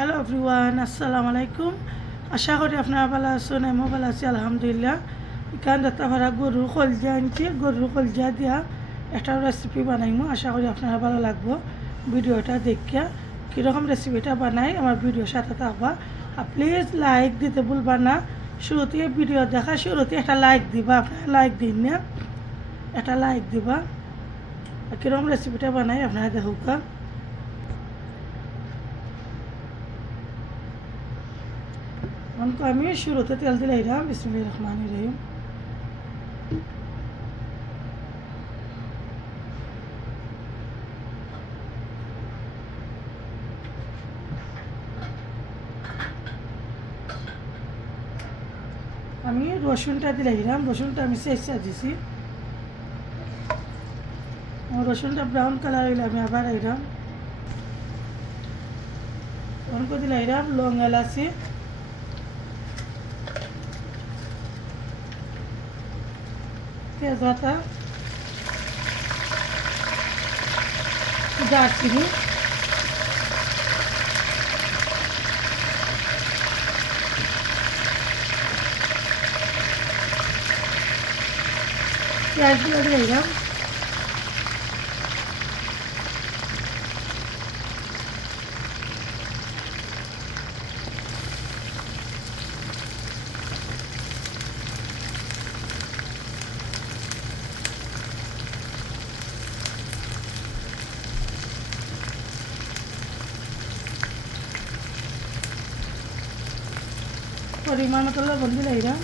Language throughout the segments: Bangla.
হ্যালো এভরিওয়ান, আসসালামু আলাইকুম। আশা করি আপনারা ভালো আছেন। আমিও ভালো আছি আলহামদুলিল্লাহ। এখান দাতাভাড়া গরুর কলজা আনছি। গরুর কলজা দিয়া একটা রেসিপি বানাইমু। আশা করি আপনারা ভালো লাগবো ভিডিওটা দেখিয়া। কীরকম রেসিপিটা বানাই আমার ভিডিওর সাথে থাকবা। আর প্লিজ লাইক দিতে ভুলবা না। শুরুতে ভিডিও দেখা শুরুতে একটা লাইক দিবা। আপনারা লাইক দিন না, একটা লাইক দিবা। আর কীরকম রেসিপিটা বানাই আপনারা দেখুকা। उनको আমি শুরুতে তেল দিলাম। বিসমিল্লাহির রহমানির রহিম। আমি রসুনটা দিলাম। রসুনটা আমি চেঁচা দিছি। রসুনটা ব্রাউন কালার হইলে আমি আবার আইলাম অনকো দিলাম লং এলাচি, তেজপাতা, দারচিনি, পেঁয়াজগুলো দিলাম। পরিমাণ মতো লবণ দিলাম।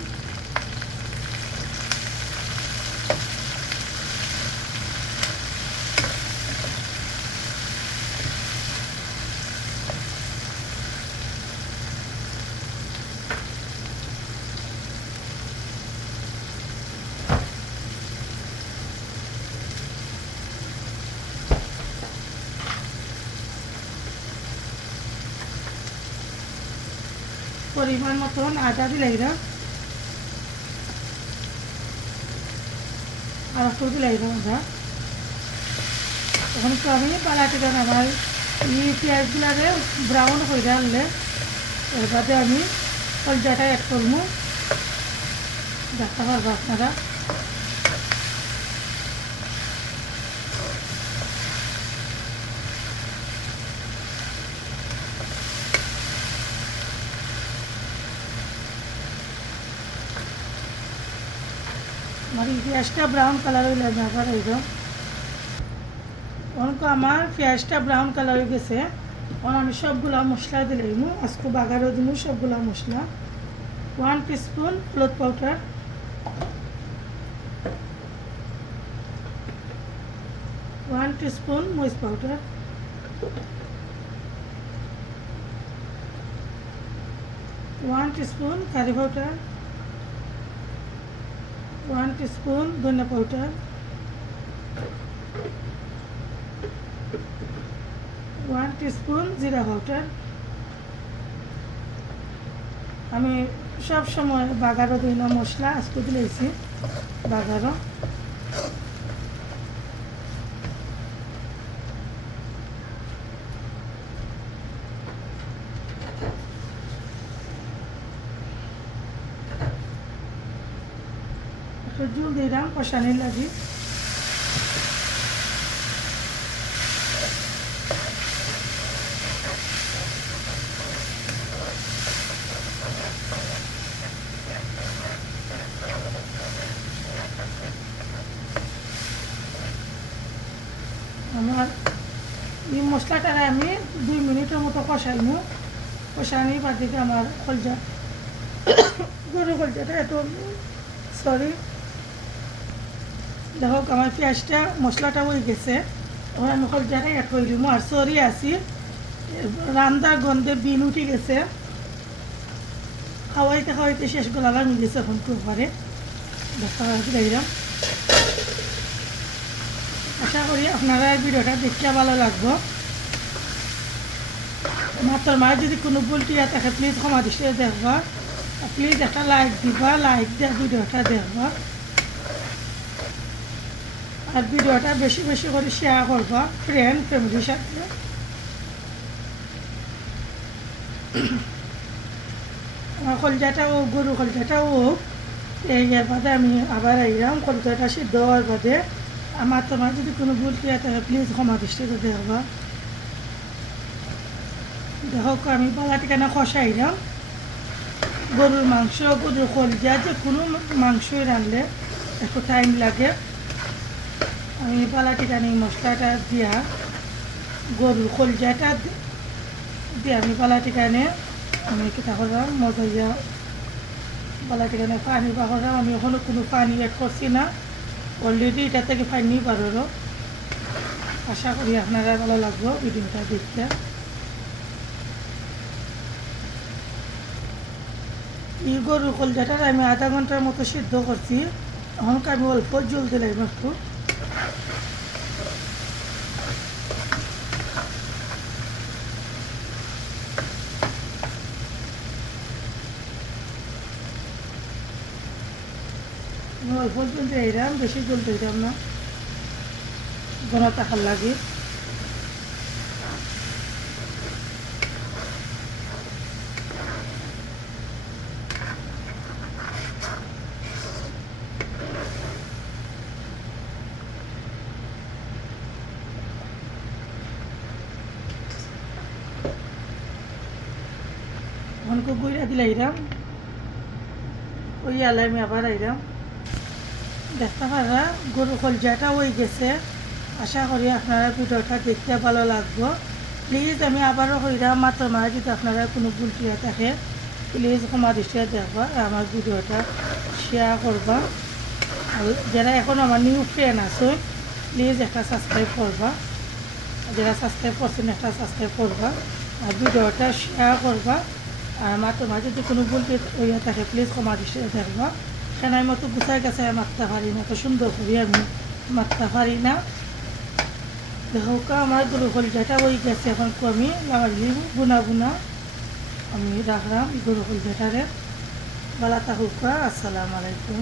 পরিমাণ মতন আদা দিলাম। আর একটু দিলাম আদা। তখন তো আমি পালাতে দেন আমার এই পেঁয়াজগুলারে ব্রাউন করে আনলে এর বাদে আমি কলজাটা অ্যাড করবো। দেখতে পারবো আপনারা। আমার এই পেঁয়াজটা ব্রাউন কালার হইলে আমি আবার এইরকম অনেক আমার পেঁয়াজটা ব্রাউন কালার হয়ে গেছে। আমি সবগুলা মশলা দিলাম। আজকে বাগারও দিব সবগুলা মশলা। 1 টিস্পুন হলুদ পাউডার, 1 টিস্পুন মরিচ powder, 1 teaspoon curry powder, 1 teaspoon ধনিয়া পাউডার, 1 টিস্পুন জিরা পাউডার। আমি সব সময় বাগারও দিই না মশলা, আজকে দিয়েছি বাগারও। একটু জল দিলাম কষানির লাগি। আমার এই মশলাটা আমি 2 মিনিটের মতো কষাইমু। কষানির বাদ দিকে আমার কলজা গরু কলজাটা এত সরি দেখো আমার পেঁয়াজটা মশলাটা হয়ে গেছে। এখন আমি কলজাটা অ্যাড করে দিব। আর সরি আছি রান্নার গন্ধে বিন উঠে গেছে। খাওয়াইতে খাওয়াইতে শেষ গলা লাগি গেছে। এখন খুব পারে দেখা দিলাম। আশা করি আপনারা এই ভিডিওটা দেখতে ভালো লাগবে। মাত্র মায়ের যদি কোনো ভুল টিয়া থাকে প্লিজ ক্ষমা দৃষ্টিতে দেখবা। প্লিজ একটা লাইক দিবা। লাইক দিয়ে ভিডিওটা দেখবা। আর ভিডিওটা বেশি বেশি করে শেয়ার করবা ফ্রেন্ড ফ্যামিলির সাথে। আমার কলজাটা ও গরু কলজাটা ও এর বাদে আমি আবার আইলাম কলজাটা সিদ্ধ হওয়ার বাদে আমার তোমার যদি কোনো ভুল ক্রিয়া থাকে প্লিজ ক্ষমা দৃষ্টিতে দেখবা। দেখো আমি বালা ঠিকানা কষাইলাম। গরুর মাংস গরুর কলজা যে কোনো মাংসই রাঁধলে একটু টাইম লাগে। আমি বালা ঠিকানি মশলাটা দিয়া গরুর কলজাটা দিয়ে আমি বালা ঠিকানে আমি কিতা করলাম মজাইয়া বালা ঠিকানে পানি বাহরাম। আমি এখনও কোনো পানি অ্যাড করছি না, অলরেডি এটা থেকে পানি বাড়ারও। আশা করি আপনারা ভালো লাগবে ভিডিওটা দেখতে। এই গরুর কলজাটা আমি আধা ঘন্টার মতো সিদ্ধ করছি। এখন আমি অল্প জল দিলাম একটু। অল্প জল দিলাম, বেশি জল দিলাম না, ঘন থাকার লাগে। অনেক বইরা দিলে আইরাম ওই আলাই আমি আবার আইরাম। দেখতে পারা গরু কলজাটা হয়ে গেছে। আশা করি আপনারা ভিডিওটা দেখতে ভালো লাগবে। প্লিজ আমি আবারও হইরাম মাত্র মারা যদি আপনারা কোনো ভুল ক্রিয়া থাকে প্লিজ ক্ষমা দৃষ্টিতে দেখবা, আমার ভিডিওটা শেয়ার করবা। আর যারা এখন আমার নিউ ফ্রেন্ড আছে প্লিজ একটা সাবস্ক্রাইব করবা, যারা সাবস্ক্রাইব করছেন একটা সাবস্ক্রাইব করবা আর ভিডিওটা শেয়ার করবা। আর আমার তোমার যদি কোনো ভুল হইয়া থাকে প্লিজ ক্ষমা দৃষ্টিতে দেখবা। সেনাই মতো গুছাই গেছাই মারতে পারি না, এত সুন্দর করি আমি মারতে পারি না। দেখো আমার গরু কলজাটা ওই গেছে। এখন আমি লাগাইলি বুনা বুনা আমি রাখলাম গরু কলজাটারে। বালা থাকুক। আসসালামু আলাইকুম।